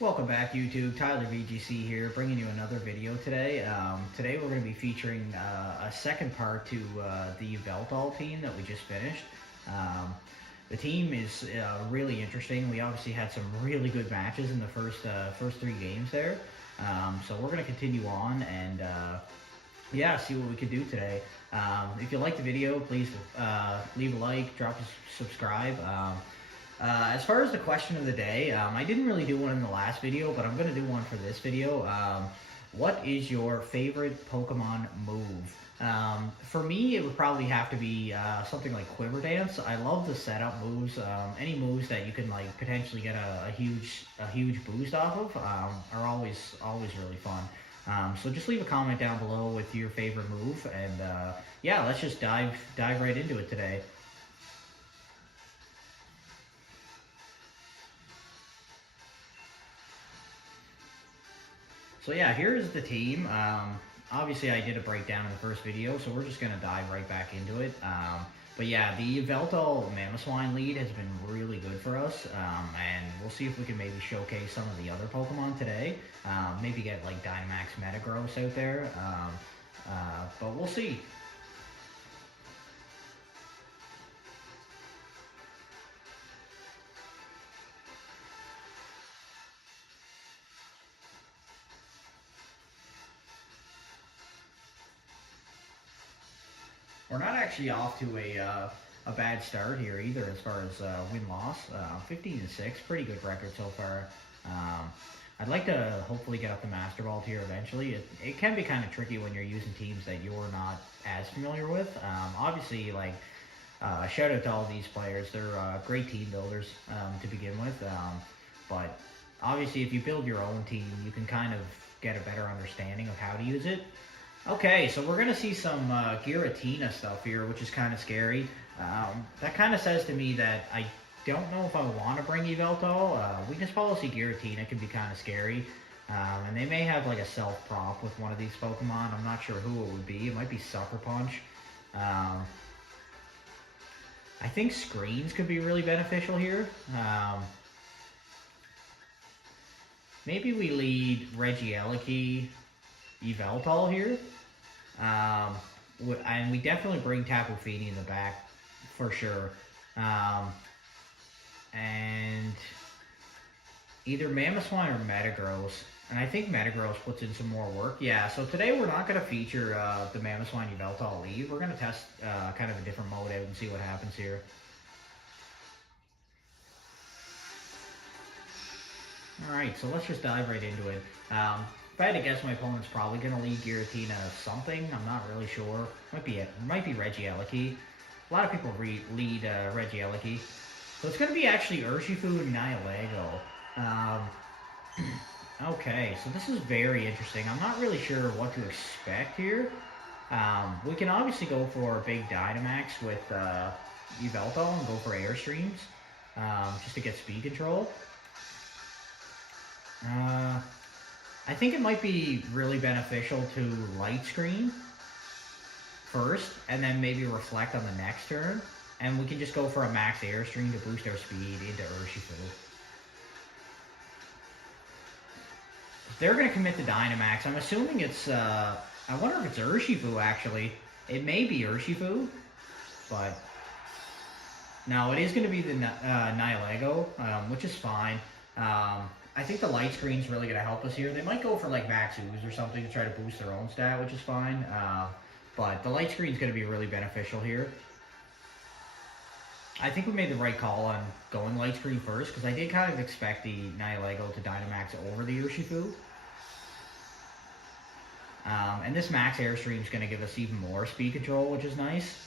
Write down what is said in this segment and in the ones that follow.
Welcome back, YouTube. Tyler VGC here, bringing you another video today. Today we're going to be featuring a second part to the Yveltal team that we just finished. The team is really interesting. We obviously had some really good matches in the first three games there. So we're going to continue on and yeah, see what we can do today. If you like the video, please leave a like, drop a subscribe. As far as the question of the day, I didn't really do one in the last video, but I'm going to do one for this video. What is your favorite Pokemon move? For me, it would probably have to be something like Quiver Dance. I love the setup moves. Any moves that you can like potentially get a huge boost off of are always really fun. So just leave a comment down below with your favorite move, and yeah, let's just dive right into it today. So yeah, here's the team. Obviously, I did a breakdown in the first video, so we're just going to dive right back into it. But yeah, the Yveltal Mamoswine lead has been really good for us, and we'll see if we can maybe showcase some of the other Pokemon today. Maybe get like Dynamax Metagross out there, but we'll see. We're not actually off to a bad start here either as far as win-loss. 15-6, pretty good record so far. I'd like to hopefully get up the Master Vault here eventually. It can be kind of tricky when you're using teams that you're not as familiar with. Obviously, like, shout out to all these players. They're great team builders to begin with. But obviously, if you build your own team, you can kind of get a better understanding of how to use it. Okay, so we're going to see some Giratina stuff here, which is kind of scary. That kind of says to me that I don't know if I want to bring Yveltal. Weakness Policy Giratina can be kind of scary. And they may have like a self-prop with one of these Pokemon. I'm not sure who it would be. It might be Sucker Punch. I think Screens could be really beneficial here. Maybe we lead Regieleki Yveltal here. And we definitely bring Tapu Fini in the back for sure. And either Mamoswine or Metagross. And I think Metagross puts in some more work. Yeah, so today we're not going to feature the Mamoswine Yveltal lead. We're going to test kind of a different mode out and see what happens here. Alright, so let's just dive right into it. If I had to guess, my opponent's probably going to lead Giratina something. I'm not really sure. Might be Regieleki. A lot of people lead Regieleki. So it's going to be actually Urshifu and Nihilego. Okay, so this is very interesting. I'm not really sure what to expect here. We can obviously go for a big Dynamax with Yveltal and go for Airstreams just to get speed control. I think it might be really beneficial to Light Screen first, and then maybe Reflect on the next turn, and we can just go for a max Airstream to boost our speed into Urshifu. They're going to commit to Dynamax. I'm assuming it's, I wonder if it's Urshifu actually. It may be Urshifu, but no, it is going to be the Nihilego, which is fine. I think the Light Screen's really going to help us here. They might go for like Max Ooze or something to try to boost their own stat, which is fine. But the Light Screen's going to be really beneficial here. I think we made the right call on going Light Screen first, because I did kind of expect the Nihilego to Dynamax over the Urshifu. And this Max Airstream is going to give us even more speed control, which is nice.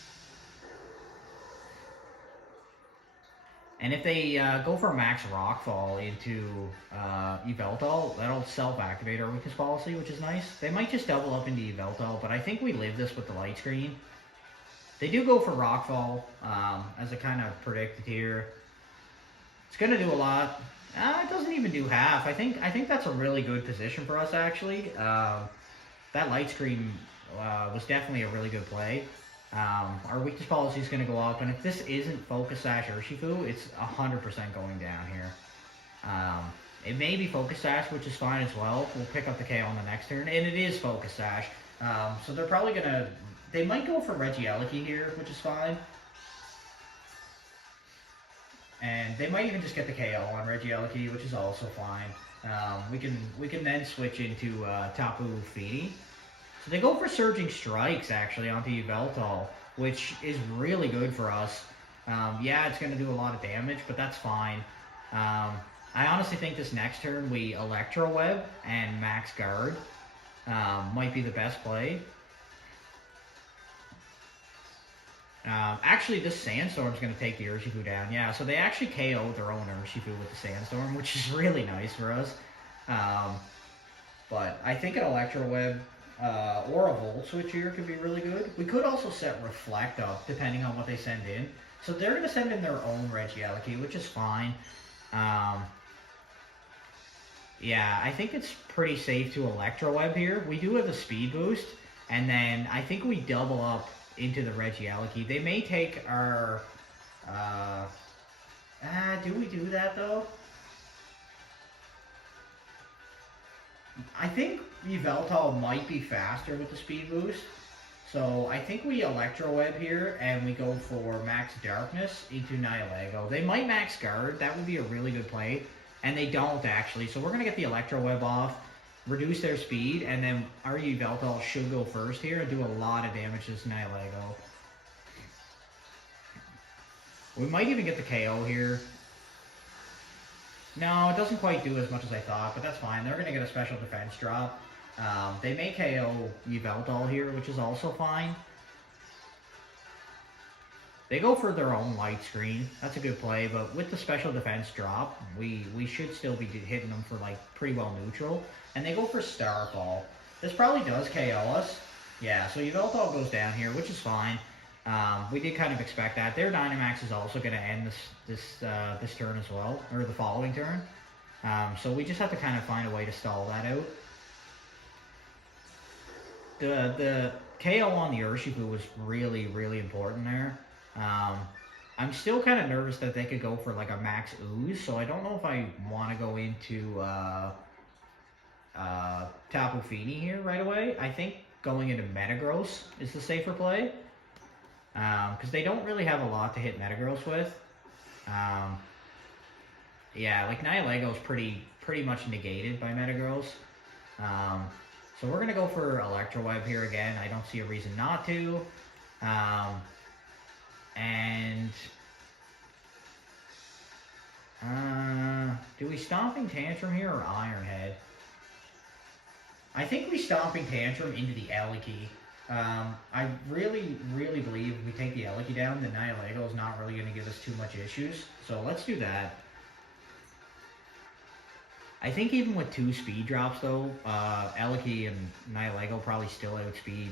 And if they go for Max Rockfall into Yveltal, that'll self-activate our Weakness Policy, which is nice. They might just double up into Yveltal, but I think we live this with the Light Screen. They do go for Rockfall, as I kind of predicted here. It's going to do a lot. It doesn't even do half. I think that's a really good position for us, actually. That Light Screen was definitely a really good play. Our Weakness Policy is going to go up, and if this isn't Focus Sash Urshifu, it's 100% going down here. It may be Focus Sash, which is fine as well. We'll pick up the KO on the next turn, and it is Focus Sash. So they're probably gonna, they might go for Regieleki here, which is fine. And they might even just get the KO on Regieleki, which is also fine. We can then switch into Tapu Fini. So they go for Surging Strikes, actually, onto Yveltal, which is really good for us. Yeah, it's going to do a lot of damage, but that's fine. I honestly think this next turn we Electro Web and Max Guard might be the best play. Actually, this Sandstorm's going to take the Urshifu down. Yeah, so they actually KO'd their own Urshifu with the Sandstorm, which is really nice for us. But I think an Electro Web or a Volt Switch here could be really good. We could also set Reflect up, depending on what they send in. So they're going to send in their own Regieleki, which is fine. Yeah, I think it's pretty safe to Electro Web here. We do have a Speed Boost, and then I think we double up into the Regieleki. They may take our... do we do that, though? I think Yveltal might be faster with the Speed Boost. So I think we Electro Web here, and we go for Max Darkness into Nihilego. They might Max Guard. That would be a really good play. And they don't, actually. So we're going to get the Electro Web off, reduce their speed, and then our Yveltal should go first here and do a lot of damage to this Nihilego. We might even get the KO here. No, it doesn't quite do as much as I thought, but that's fine. They're going to get a special defense drop. They may KO Yveltal here, which is also fine. They go for their own Light Screen. That's a good play, but with the special defense drop, we should still be hitting them for like pretty well neutral. And they go for Starfall. This probably does KO us. Yeah, so Yveltal goes down here, which is fine. We did kind of expect that. Their Dynamax is also going to end this turn as well, or the following turn. So we just have to kind of find a way to stall that out. The KO on the Urshifu was really, really important there. I'm still kind of nervous that they could go for like a Max Ooze, so I don't know if I want to go into Tapu Fini here right away. I think going into Metagross is the safer play, because they don't really have a lot to hit Metagross with. Yeah, like Nihilego is pretty much negated by Metagross. So we're going to go for Electro Web here again. I don't see a reason not to. And do we Stomping Tantrum here or Iron Head? I think we Stomping Tantrum into the Eleki. I really, really believe if we take the Eleki down, the Nihilego is not really going to give us too much issues. So let's do that. I think even with 2 speed drops though, Eleki and Nihilego probably still outspeed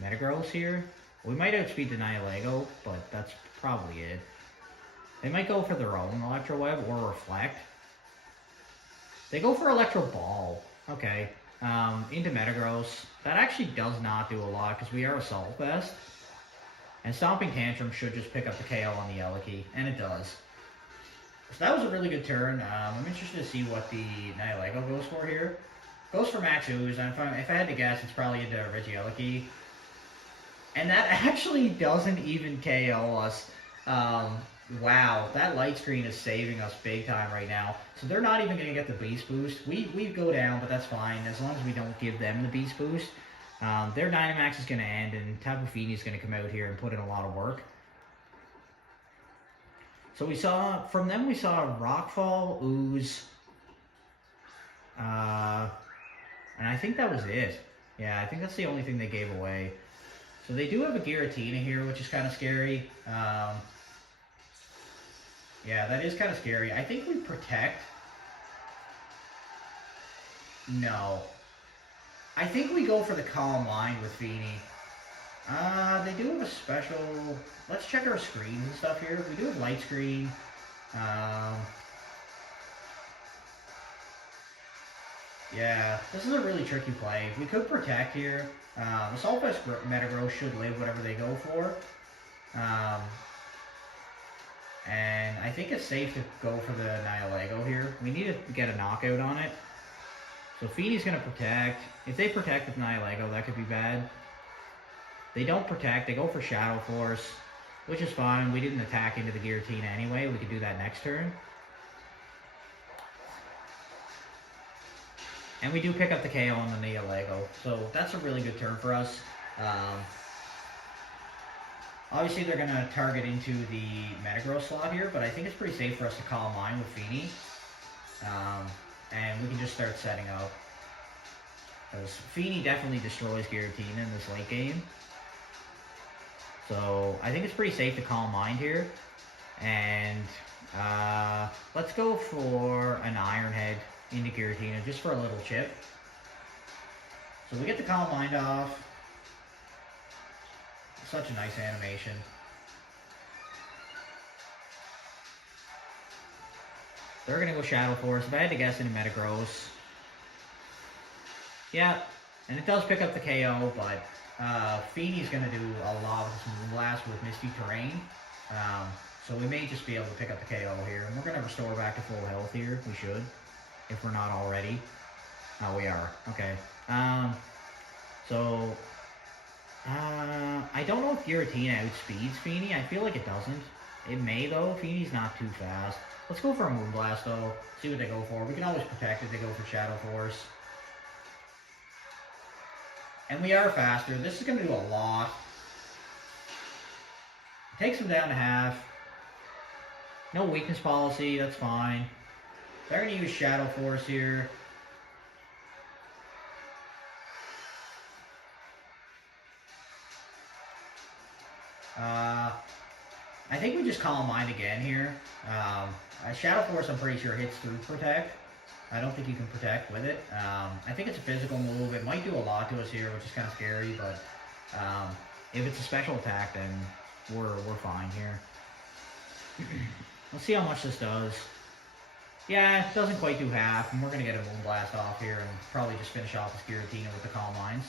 Metagross here. We might outspeed the Nihilego, but that's probably it. They might go for their own Electro Web or Reflect. They go for Electro Ball. Okay. Into Metagross. That actually does not do a lot because we are Assault Vest. And Stomping Tantrum should just pick up the KO on the Eleki, and it does. So that was a really good turn. I'm interested to see what the Nihilego goes for here. Goes for Max Ooze, and if I had to guess, it's probably into Regieleki. And that actually doesn't even KO us. Wow, that Light Screen is saving us big time right now. So they're not even going to get the Beast Boost. We go down, but that's fine, as long as we don't give them the Beast Boost. Their Dynamax is going to end, and Tapu Fini is going to come out here and put in a lot of work. So from them we saw Rockfall, Ooze, and I think that was it. Yeah, I think that's the only thing they gave away. So they do have a Giratina here, which is kind of scary. Yeah, that is kind of scary. I think we Protect. No. I think we go for the Calm Mind with Fini. They do have a special... Let's check our screens and stuff here. We do have Light Screen. Yeah, this is a really tricky play. We could Protect here. Assault Vest Metagross should live whatever they go for. And I think it's safe to go for the Nihilego here. We need to get a knockout on it. So Feeney's going to protect. If they protect with Nihilego, that could be bad. They don't protect. They go for Shadow Force, which is fine. We didn't attack into the Giratina anyway. We could do that next turn. And we do pick up the KO on the Nihilego. So that's a really good turn for us. Obviously, they're going to target into the Metagross slot here, but I think it's pretty safe for us to Calm Mind with Feeney. And we can just start setting up. Because Feeney definitely destroys Giratina in this late game. So I think it's pretty safe to Calm Mind here. And let's go for an Iron Head into Giratina just for a little chip. So we get the Calm Mind off. Such a nice animation. They're going to go Shadow Force. If I had to guess, into Metagross. Yeah, and it does pick up the KO, but Feeney's going to do a lot of this Moonblast with Misty Terrain. So we may just be able to pick up the KO here. And we're going to restore back to full health here. We should, if we're not already. Oh, we are. Okay. I don't know if Giratina outspeeds Feeney. I feel like it doesn't. It may, though. Feeney's not too fast. Let's go for a Moonblast, though. See what they go for. We can always protect if they go for Shadow Force. And we are faster. This is going to do a lot. It takes them down to half. No weakness policy. That's fine. They're going to use Shadow Force here. I think we just Calm Mind again here. Shadow Force, I'm pretty sure, hits through Protect. I don't think you can Protect with it. I think it's a physical move. It might do a lot to us here, which is kind of scary, but if it's a special attack, then we're fine here. Let's see how much this does. Yeah, it doesn't quite do half, and we're going to get a Moonblast off here and probably just finish off this Giratina with the Calm Minds.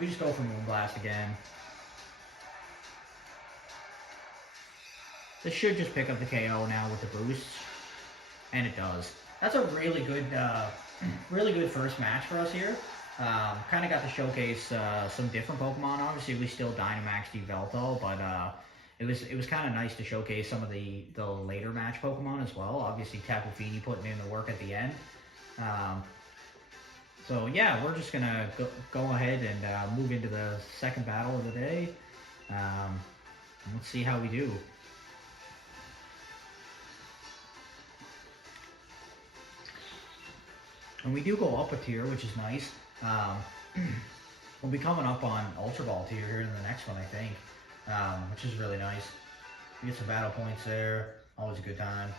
We just go for Moonblast again. This should just pick up the KO now with the boost. And it does. That's a really good first match for us here. Kind of got to showcase some different Pokemon. Obviously, we still Dynamaxed Yveltal, but it was kind of nice to showcase some of the later match Pokemon as well. Obviously, Tapu Fini putting in the work at the end. So yeah, we're just gonna go ahead and move into the second battle of the day. Let's see how we do. And we do go up a tier, which is nice. We'll be coming up on Ultra Ball tier here in the next one, I think, which is really nice. We get some battle points there. Always a good time.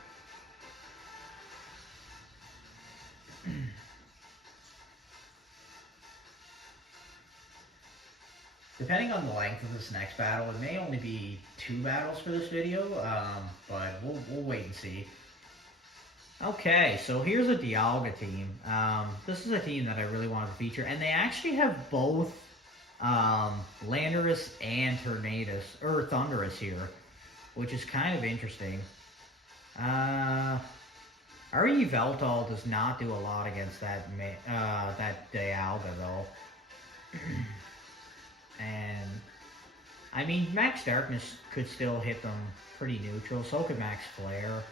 Depending on the length of this next battle, it may only be 2 battles for this video, but we'll wait and see. Okay, so here's a Dialga team. This is a team that I really wanted to feature, and they actually have both Landorus and Thundurus here, which is kind of interesting. Our Yveltal does not do a lot against that Dialga, though. And, I mean, Max Darkness could still hit them pretty neutral, so could Max Flare.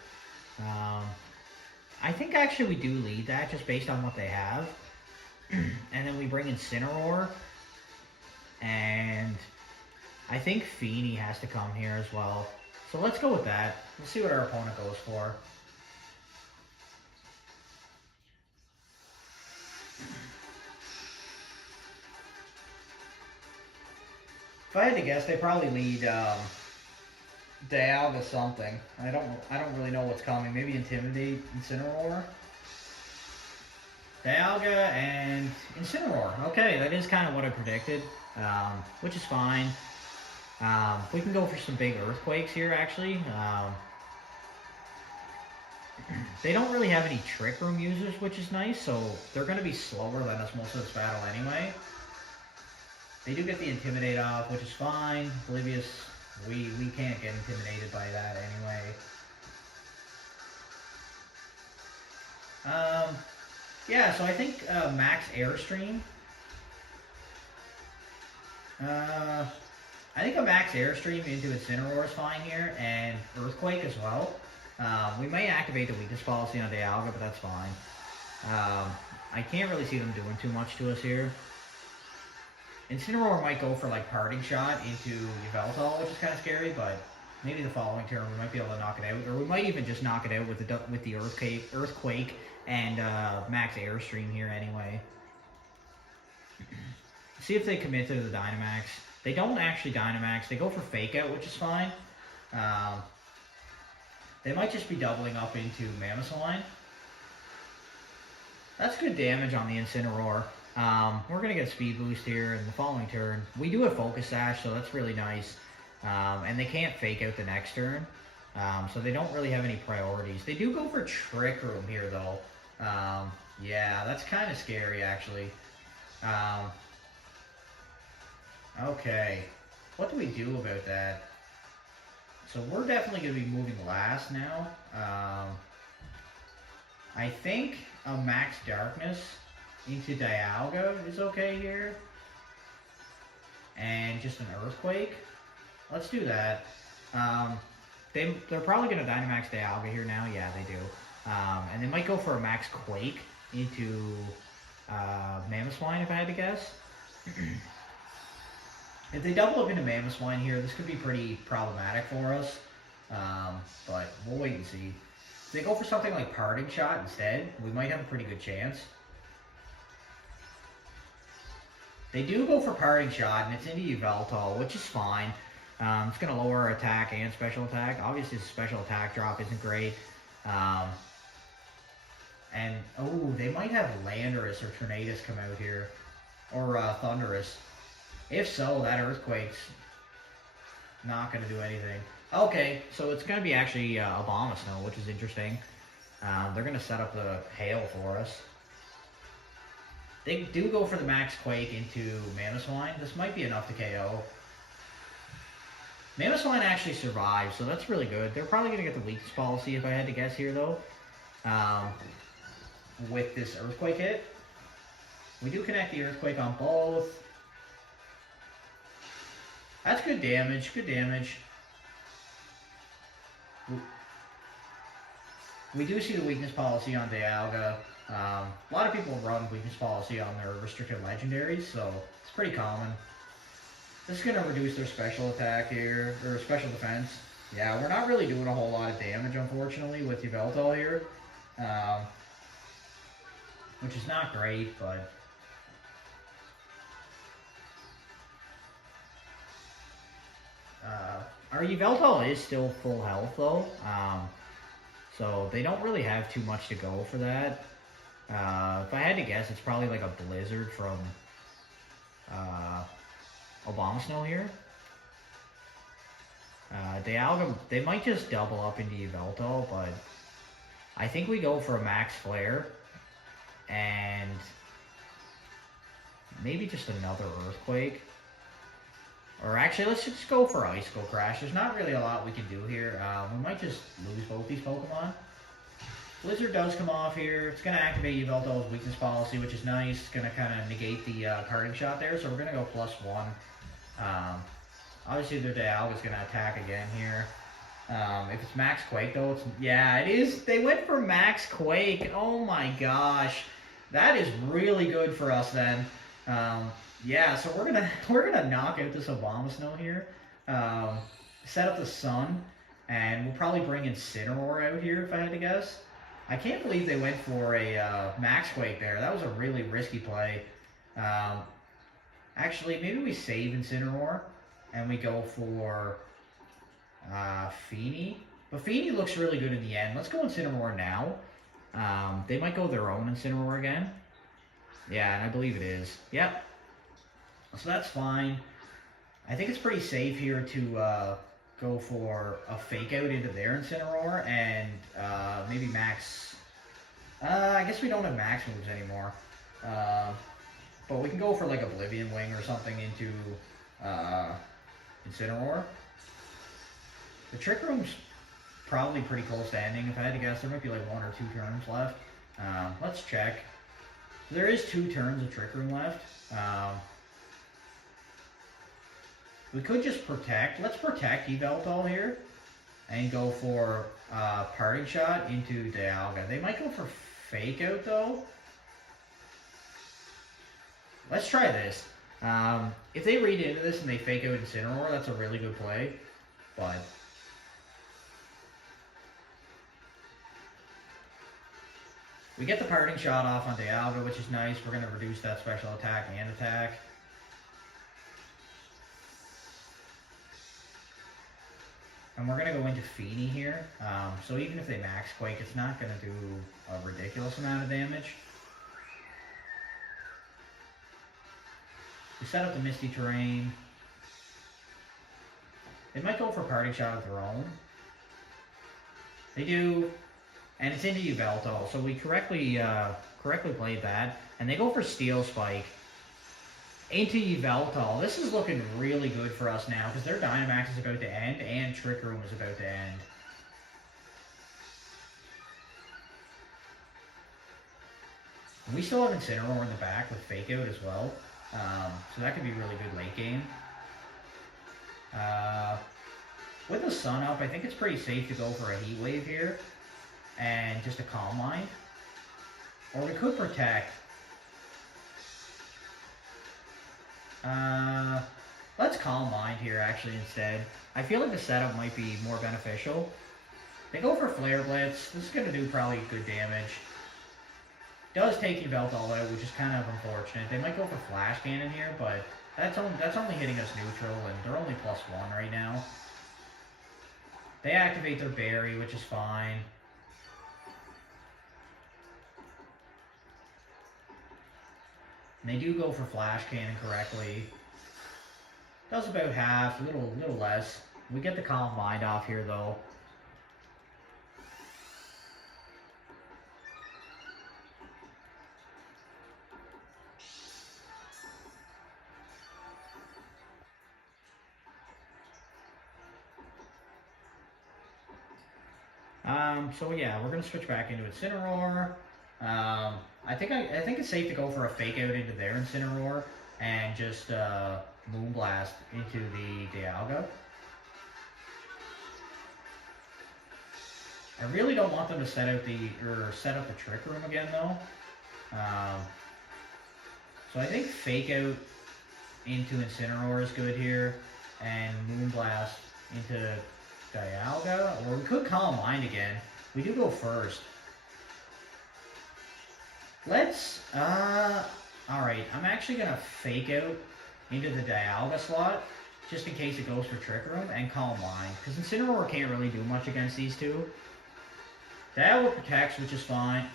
I think actually we do lead that just based on what they have. And then we bring in Incineroar. And I think Feeney has to come here as well. So let's go with that. Let's see what our opponent goes for. If I had to guess, they probably lead Dialga something. I don't really know what's coming. Maybe Intimidate, Incineroar. Dialga and Incineroar. Okay, that is kind of what I predicted, which is fine. We can go for some big Earthquakes here, actually. They don't really have any Trick Room users, which is nice, so they're going to be slower than us most of this battle anyway. They do get the Intimidate off, which is fine. Oblivious, we can't get intimidated by that anyway. Yeah, so I think max Airstream. I think a max Airstream into Incineroar is fine here, and Earthquake as well. We may activate the weakness policy on Dialga, but that's fine. I can't really see them doing too much to us here. Incineroar might go for like Parting Shot into Yveltal, which is kind of scary, but maybe the following turn we might be able to knock it out, or we might even just knock it out with the Earthquake and max Airstream here anyway. See if they commit to the Dynamax. They don't actually Dynamax. They go for Fake Out, which is fine. They might just be doubling up into Mamoswine. That's good damage on the Incineroar. We're going to get a Speed Boost here in the following turn. We do have Focus Sash, so that's really nice. And they can't Fake Out the next turn. So they don't really have any priorities. They do go for Trick Room here, though. Yeah, that's kind of scary, actually. Okay. What do we do about that? So we're definitely going to be moving last now. I think a Max Darkness into Dialga is okay here. And just an Earthquake. Let's do that. They're probably going to Dynamax Dialga here now. Yeah, they do. And they might go for a Max Quake into Mamoswine, if I had to guess. If they double up into Mamoswine here, this could be pretty problematic for us. But we'll wait and see. If they go for something like Parting Shot instead, we might have a pretty good chance. They do go for Parting Shot, and it's into Yveltal, which is fine. It's going to lower our attack and special attack. Obviously, the special attack drop isn't great. And, oh, they might have Landorus or Tornadus come out here. Or Thunderous. If so, that Earthquake's not going to do anything. Okay, so it's going to be actually Abomasnow, which is interesting. They're going to set up the Hail for us. They do go for the Max Quake into Mamoswine. This might be enough to KO. Mamoswine actually survives, so that's really good. They're probably going to get the weakness policy if I had to guess here, though. With this Earthquake hit. We do connect the Earthquake on both. That's good damage, good damage. We do see the weakness policy on Dialga. A lot of people run weakness policy on their restricted legendaries, so it's pretty common. This is going to reduce their special attack here, or special defense. Yeah, we're not really doing a whole lot of damage, unfortunately, with Yveltal here. Which is not great, but... our Yveltal is still full health, though. So they don't really have too much to go for that. If I had to guess, it's probably like a Blizzard from Abomasnow here. Dialga, they might just double up into Yveltal, but I think we go for a Max Flare and maybe just another Earthquake. Or actually, let's just go for Icicle Crash. There's not really a lot we can do here. We might just lose both these Pokemon. Blizzard does come off here. It's going to activate Yveltal's weakness policy, which is nice. It's going to kind of negate the Parting Shot there, so we're going to go +1. Obviously, their Dialga is going to attack again here. If it's Max Quake, though, it's... Yeah, it is. They went for Max Quake. Oh, my gosh. That is really good for us, then. Yeah, so we're gonna knock out this Abomasnow here. Set up the Sun, and we'll probably bring Incineroar out here if I had to guess. I can't believe they went for a Max Quake there. That was a really risky play. Actually, maybe we save Incineroar and we go for Feeny. But Feeny looks really good in the end. Let's go Incineroar now. They might go their own Incineroar again. Yeah, and I believe it is. Yep. So that's fine. I think it's pretty safe here to go for a Fake Out into their Incineroar and maybe Max... I guess we don't have Max moves anymore. But we can go for like Oblivion Wing or something into Incineroar. The Trick Room's probably pretty close to ending. If I had to guess, there might be like 1 or 2 turns left. Let's check. There is 2 turns of Trick Room left. We could just protect. Let's protect Yveltal here and go for Parting Shot into Dialga. They might go for Fake Out though. Let's try this. If they read into this and they Fake Out Incineroar, that's a really good play. But we get the Parting Shot off on Dialga, which is nice. We're going to reduce that special attack and attack. And we're going to go into Feeny here. So even if they Max Quake, it's not going to do a ridiculous amount of damage. We set up the Misty Terrain. They might go for Parting Shot of their own. They do. And it's into Yveltal, so we correctly played that. And they go for Steel Spike into Yveltal. This is looking really good for us now, because their Dynamax is about to end, and Trick Room is about to end. And we still have Incineroar in the back with Fake Out as well. So that could be really good late game. With the sun up, I think it's pretty safe to go for a Heat Wave here. And just a Calm Mind. Or we could protect. Let's Calm Mind here actually instead. I feel like the setup might be more beneficial. They go for Flare Blitz. This is going to do probably good damage. Does take Yveltal out, which is kind of unfortunate. They might go for Flash Cannon here, but that's only hitting us neutral, and they're only +1 right now. They activate their Berry, which is fine. And they do go for Flash Cannon correctly. Does about half, a little less. We get the Calm Mind off here though. So yeah, we're gonna switch back into Incineroar. I think it's safe to go for a Fake Out into their Incineroar and just Moonblast into the Dialga. I really don't want them to set up the Trick Room again though. So I think Fake Out into Incineroar is good here, and Moonblast into Dialga, or we could Calm Mind again. We do go first. Let's, alright, I'm actually going to Fake Out into the Dialga slot, just in case it goes for Trick Room, and Calm Mind, because Incineroar can't really do much against these two. Dialga protects, which is fine.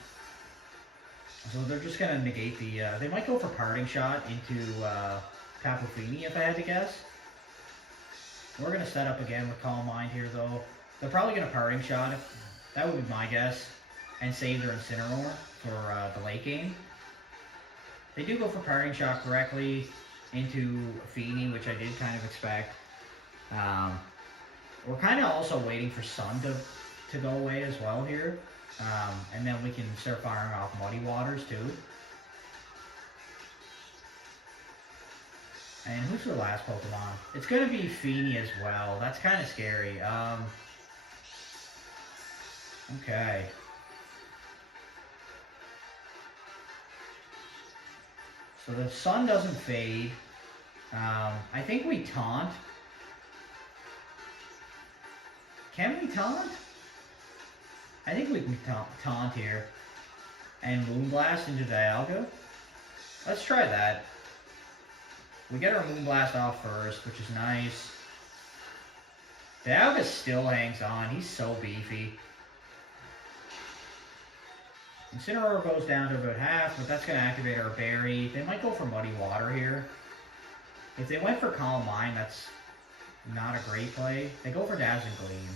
So they're just going to negate the, they might go for Parting Shot into Tapu Fini, if I had to guess. We're going to set up again with Calm Mind here, though. They're probably going to Parting Shot, that would be my guess, and save their Incineroar for the late game. They do go for Parting Shot correctly into Fini, which I did kind of expect. We're kind of also waiting for Sun to go away as well here. And then we can start firing off Muddy Waters too. And who's the last Pokemon? It's going to be Fini as well. That's kind of scary. Okay. So the Sun doesn't fade. I think we Taunt. Can we Taunt? I think we can Taunt here. And Moonblast into Dialga. Let's try that. We get our Moonblast off first, which is nice. Dialga still hangs on. He's so beefy. Incineroar goes down to about half, but that's going to activate our Berry. They might go for Muddy Water here. If they went for Calm Mind, that's not a great play. They go for Dazzling Gleam.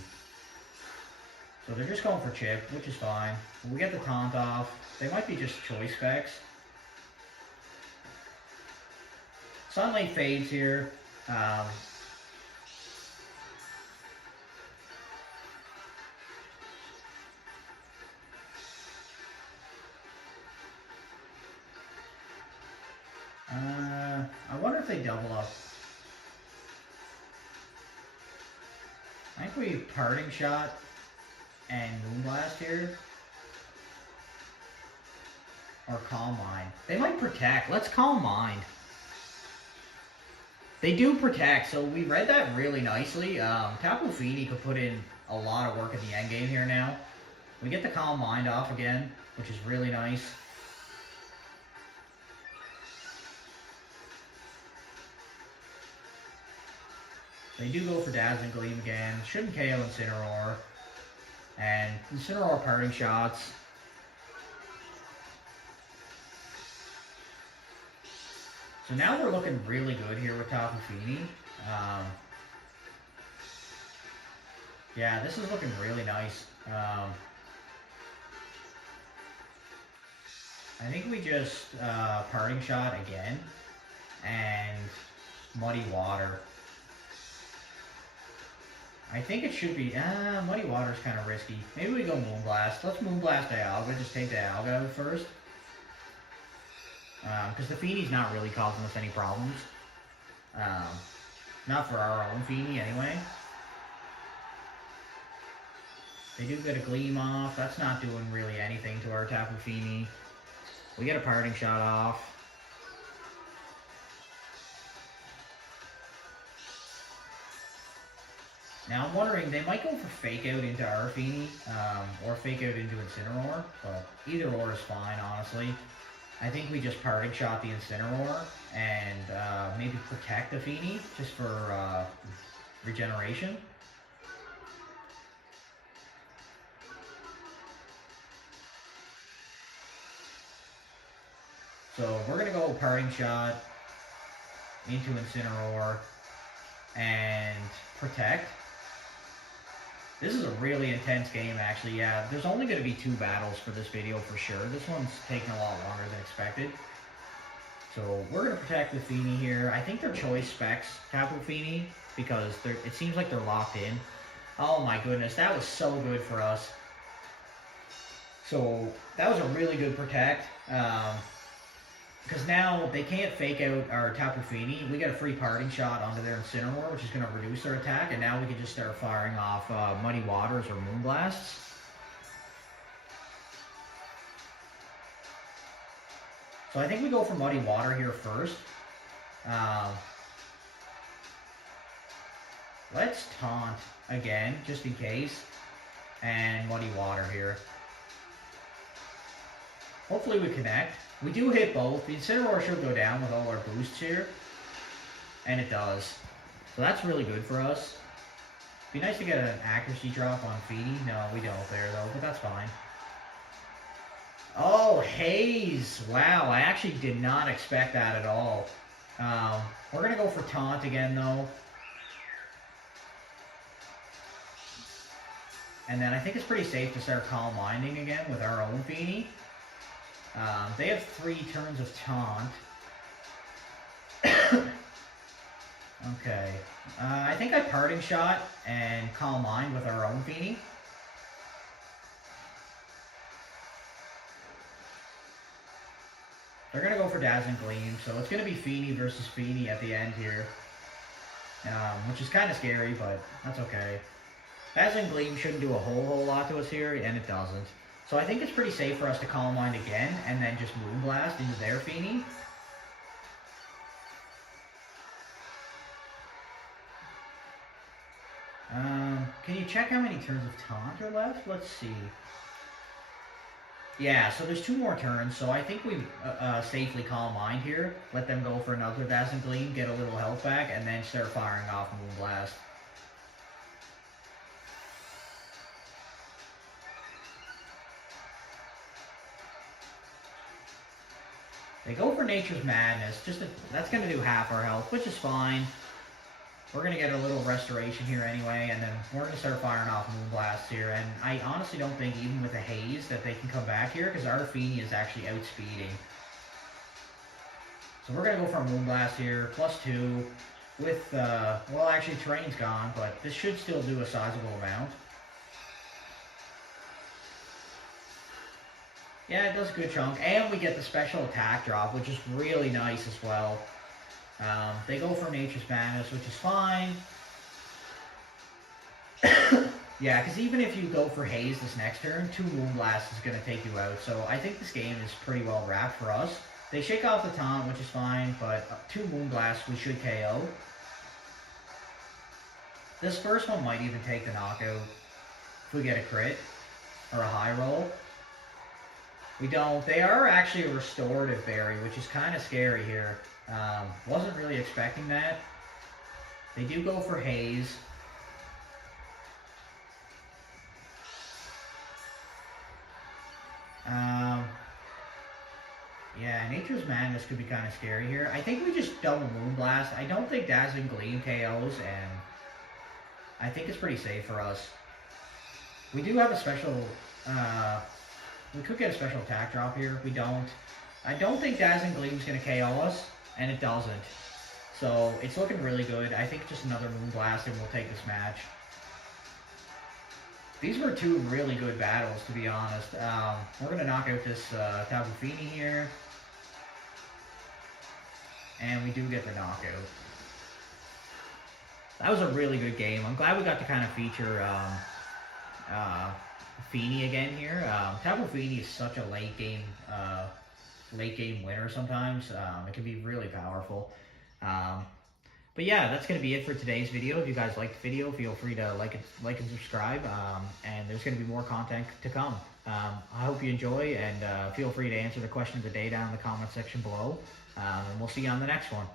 So they're just going for Chip, which is fine. We get the Taunt off. They might be just Choice Specs. Sunlight fades here. I wonder if they double up. I think we Parting Shot and Moonblast here. Or Calm Mind. They might protect. Let's Calm Mind. They do protect, so we read that really nicely. Tapu Fini could put in a lot of work at the end game here now. We get the Calm Mind off again, which is really nice. They do go for Dazzling Gleam again. Shouldn't KO Incineroar. And Incineroar Parting Shots. So now we're looking really good here with Tapu Fini. Yeah, this is looking really nice. I think we just Parting Shot again and Muddy Water. I think it should be, Muddy Water is kind of risky. Maybe we go Moonblast. Let's Moonblast Dialga, just take Dialga out first. Because the Fini's not really causing us any problems. Not for our own Fini anyway. They do get a Gleam off. That's not doing really anything to our Tapu Fini. We get a Parting Shot off. Now I'm wondering, they might go for Fake Out into our Fini, or Fake Out into Incineroar, but either or is fine, honestly. I think we just Parting Shot the Incineroar, and maybe protect the Fini, just for regeneration. So we're going to go Parting Shot into Incineroar and protect. This is a really intense game, actually. Yeah, there's only going to be 2 battles for this video for sure. This one's taking a lot longer than expected. So we're going to protect the Fini here. I think their choice specs Tapu Fini because it seems like they're locked in. Oh my goodness, that was so good for us. So that was a really good protect. Because now they can't Fake Out our Tapu Fini. We get a free Parting Shot onto their Incineroar, which is going to reduce their attack, and now we can just start firing off Muddy Waters or Moonblasts. So I think we go for Muddy Water here first. Let's Taunt again, just in case, and Muddy Water here. Hopefully we connect. We do hit both. The Incineroar should go down with all our boosts here. And it does. So that's really good for us. Be nice to get an accuracy drop on Fini. No, we don't there though, but that's fine. Oh, Haze. Wow, I actually did not expect that at all. We're going to go for Taunt again though. And then I think it's pretty safe to start Calm Minding again with our own Fini. They have 3 turns of Taunt. Okay. I think I Parting Shot and Calm Mind with our own Fini. They're going to go for Dazzling Gleam, so it's going to be Fini versus Fini at the end here. Which is kind of scary, but that's okay. Dazzling Gleam shouldn't do a whole lot to us here, and it doesn't. So I think it's pretty safe for us to Calm Mind again, and then just Moonblast into their Fini. Can you check how many turns of Taunt are left? Let's see. Yeah, so there's 2 more turns, so I think we safely Calm Mind here. Let them go for another Dazzling Gleam, get a little health back, and then start firing off Moonblast. They go for Nature's Madness. That's going to do half our health, which is fine. We're going to get a little restoration here anyway, and then we're going to start firing off Moonblasts here. And I honestly don't think, even with a Haze, that they can come back here, because our Fini is actually outspeeding. So we're going to go for a Moonblast here, +2, with, well, actually terrain's gone, but this should still do a sizable amount. Yeah, it does a good chunk, and we get the special attack drop, which is really nice as well. They go for Nature's Madness, which is fine. Yeah, because even if you go for Haze this next turn, 2 Moonblasts is going to take you out. So I think this game is pretty well wrapped for us. They shake off the taunt, which is fine, but 2 Moonblasts we should KO. This first one might even take the knockout if we get a crit or a high roll. We don't. They are actually a restorative berry, which is kind of scary here. Wasn't really expecting that. They do go for Haze. Yeah, Nature's Madness could be kind of scary here. I think we just double Moonblast. I don't think Dazzling Gleam KOs, and I think it's pretty safe for us. We do have a special... we could get a special attack drop here. We don't. I don't think Dazzling Gleam's going to KO us, and it doesn't. So it's looking really good. I think just another Moonblast and we'll take this match. These were 2 really good battles, to be honest. We're going to knock out this Tapu Fini here. And we do get the knockout. That was a really good game. I'm glad we got to kind of feature Fini again here. Tapu Fini is such a late game winner sometimes. It can be really powerful. But yeah, that's going to be it for today's video. If you guys liked the video, feel free to like and subscribe. And there's going to be more content to come. I hope you enjoy, and feel free to answer the questions of the day down in the comment section below. And we'll see you on the next one.